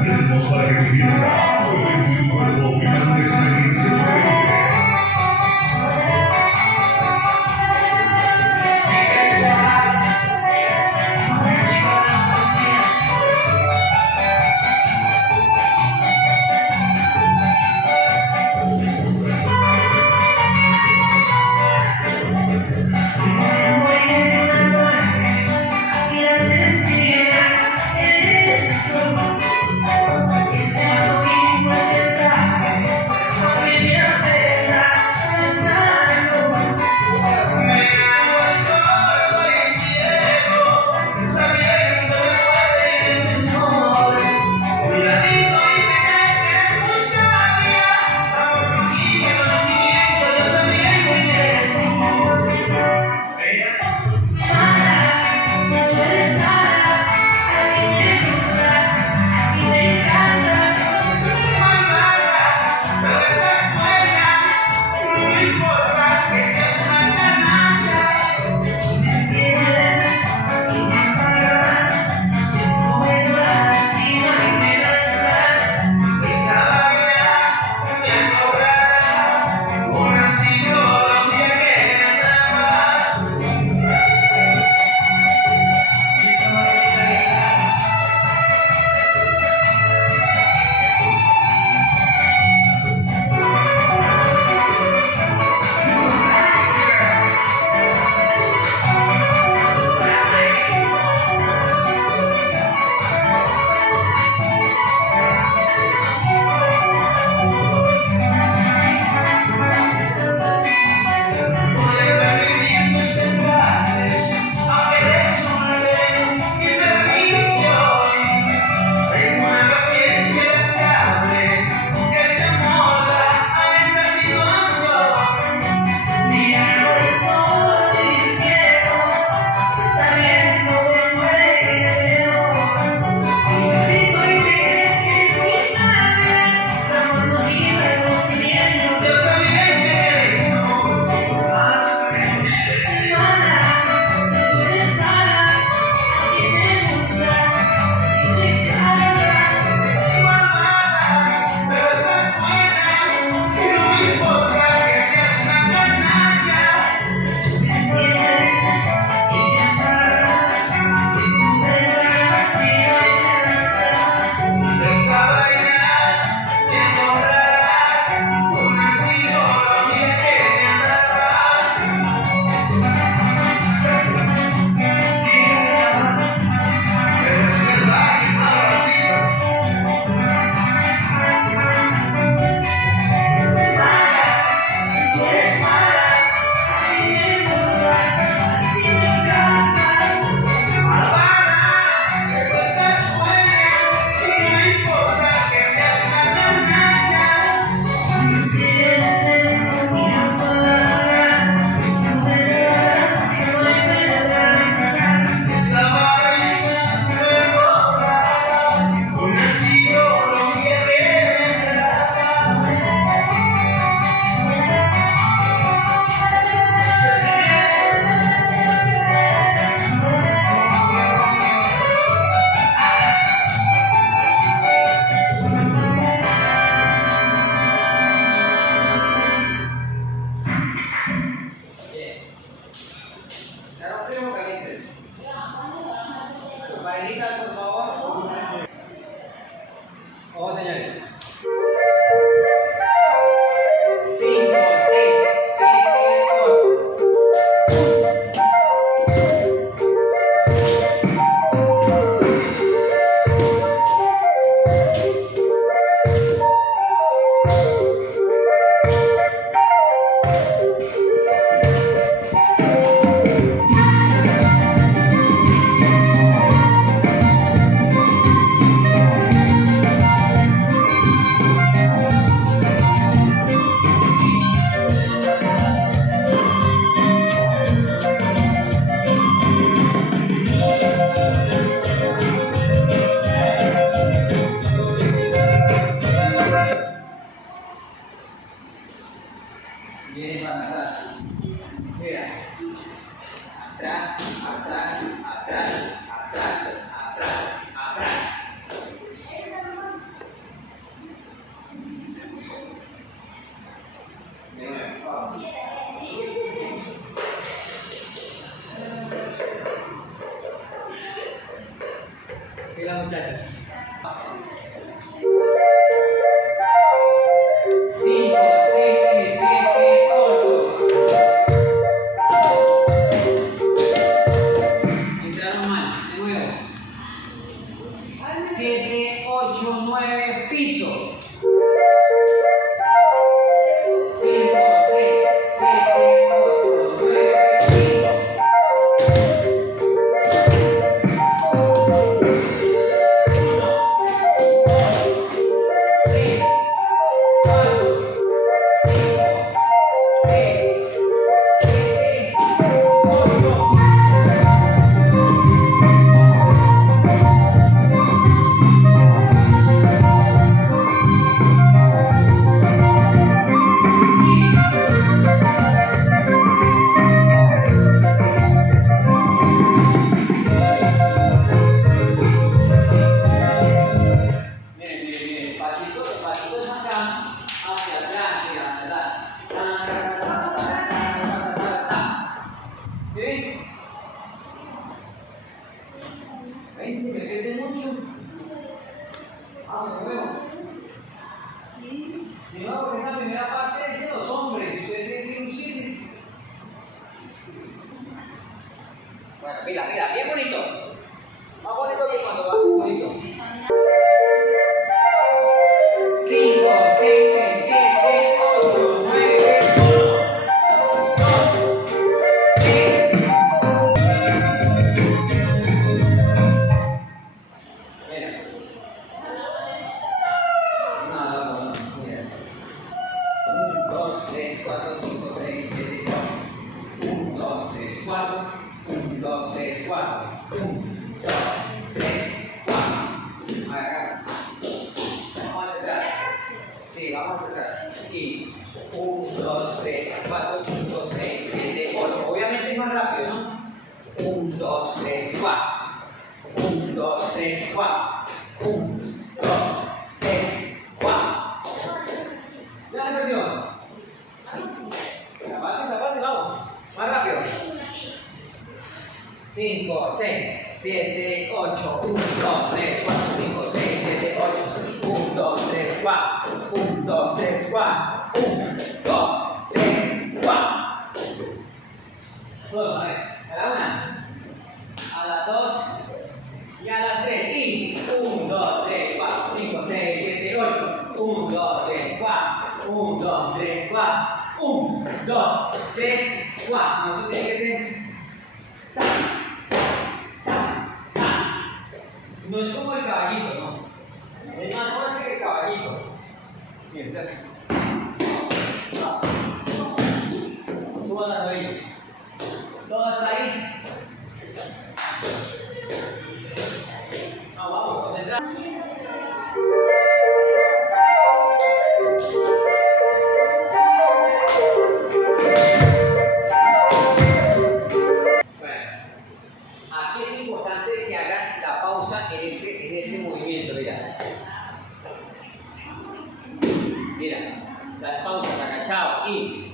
Brindemos para que tu fiesta, tu evento y tu cuerpo vivan una experiencia diferente. muchachos. 5, 6, 7, 8. Entraron mal, de nuevo. 7, 8, 9, piso. 5, 6, 7, 8, 9, piso. 20, me quedé mucho. Vamos, de nuevo. Sí. De nuevo, porque esa primera parte es de los hombres, y ustedes tienen que lucirse. Bueno, mira, mira, bien bonito. Más bonito que cuando vas bonito. 5, 6, 7, 8, 9, 1, 2, 3. Mira. No, mira. 1, 2, 3, 4, 5, 6, 7, 8. 1, 2, 3, 4. 1, 2, 3, 4. 1, 2, 3, 4. Acá. Vamos a atrás. Sí, vamos a atrás. Aquí. 1, 2, 3, 4, 5, 6, 7, 8. Obviamente es más rápido, ¿no? 1, 2, 3, 4. 1, 2, 3, 4. 1, 2, 3, 4. ¿Ya se perdió? La base, vamos. Más rápido. 5, 6, 7, 8. 1, 2, 3, 4, 5, 6, 7, 8. 1, 2, 3, 4. 1, 2, 3, 4. 1, 2, 3, 4. Todo, a ver. A la 1. A las 2. Y a las 3. Y 1, 2, 3, 4, 5, 6, 7, 8. 1, 2, 3, 4. 1, 2, 3, 4. 1, 2, 3, 4. No, eso tiene que ser. No es como el caballito, ¿no? Es más fuerte que el caballito. Miren, suban la rodilla. Todos ahí. No, vamos, concentrar. Aquí es importante que hagan la pausa en este movimiento, mira. Mira, las pausas, agachado y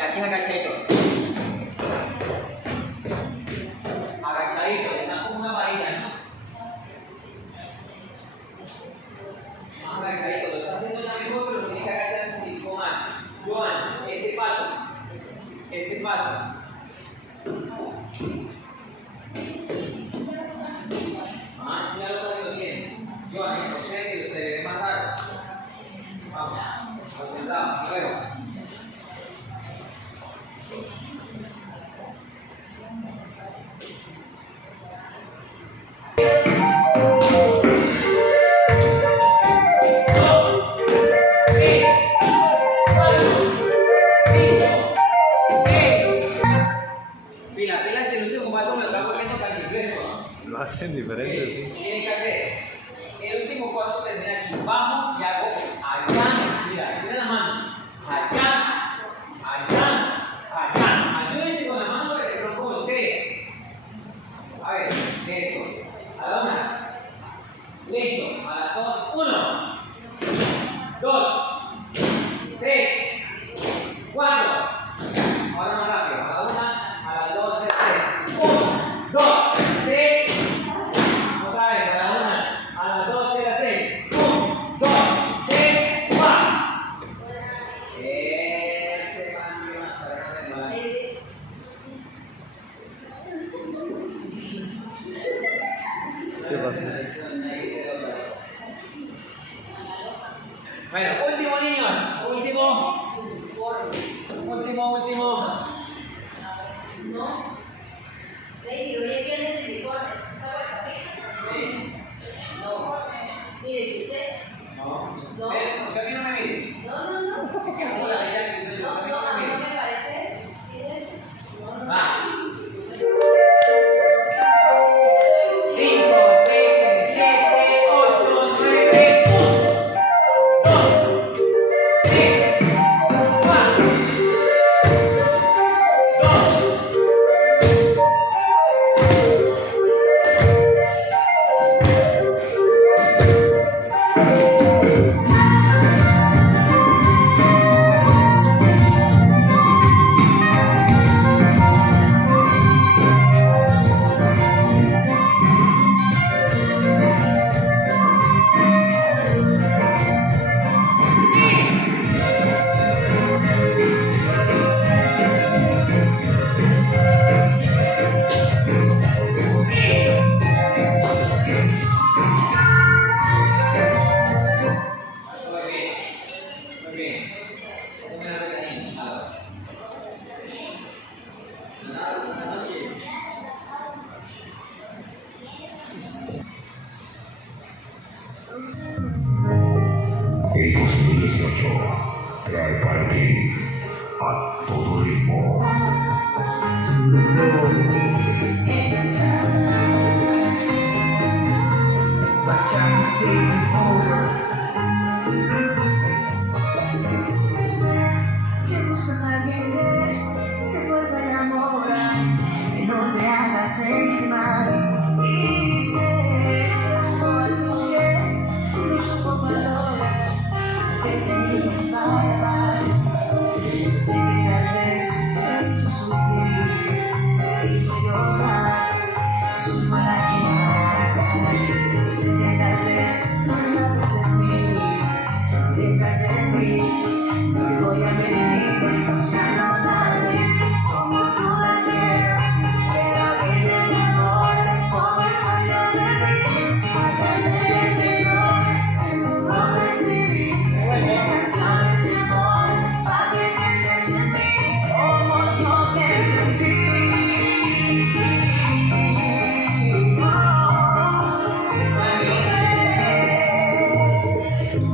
aquí agachadito. Agachadito, están como una varilla, ¿no? Más agachadito, lo está haciendo ya mejor, pero tiene que agachar un poquito más. Joan, ese paso. Ya lo tiene. Joan, procede y se debe matar. Vamos, concentrado, luego. Lo hacen diferente, sí. Tiene que hacer el último cuarto termina aquí. Bajo y hago allá. Mira, mira la mano. Allá, allá. Ayúdense con la mano para que no voltee. A ver, eso. A la 1. Listo. A las 2. 1, 2, 3, 4. Ahora más rápido. A la 1, a las 2, 3. 1, 2, 3. ¿Qué pasó? Bueno, último, niños. Último. No. Baby, hoy es viernes del uniforme. ¿Sabes la pista? Sí. No. Mire, dice. No. No. O sea, a mí no me mire. No. Que no la diga que soy yo. No, A mí no, no a me mí no mire. me parece eso. ¿Tiene eso? No. Va. 5, 6, 7, 8, 9, 1, 2, 3, 4, 2. Muy bien. Una vez ahí. El 2018 trae para ti a todo ritmo. Que buscas a alguien que te vuelva a enamorar, que no te haga sentir mal. Y sé como algo que no supo valorar, que tenías para dar. Sé que tal vez te hizo sufrir, te hizo llorar, sus malas quemadas. Sé que tal vez no sabes de mí, detrás de mí. No te voy a mentir, buscando darle como tú la quieras, pero que te enamores como el sueño de mí. Hacerse de errores, en un nombre escribí canciones de amores, para que pienses en mí, como yo pienso en ti.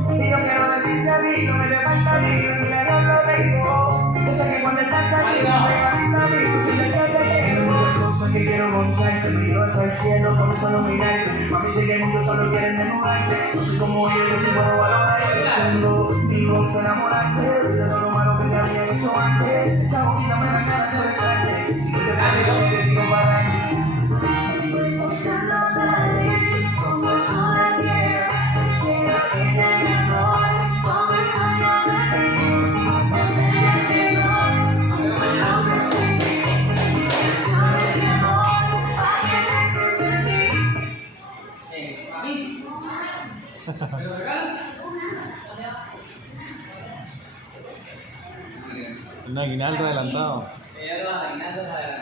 Y yo quiero decirte a ti, no me te falta ni un regalo tengo. Yo sé que cuando estás aquí me falta a mí, tú sientes que te quiero. Muchas cosas que quiero contarte, me llevas al cielo con solo mirarte. Mami, sé que el mundo solo quieren desnudarte. No soy como ellos, yo sí puedo valorarte. Tengo, digo, que enamorarte, de todo lo malo que te había hecho antes. Esa boquita me da ganas de besarte. Si tú te pones, te digo para ti. Buscando darle como tú la quieras, quiero que te enamores como el sueño de mí. Hacerle de errores, un nombre escribí canciones de amor, para que pienses en mí. ¿A mí? ¿Me lo regalas? Un aguinaldo adelantado. Ya los aguinaldos adelantados.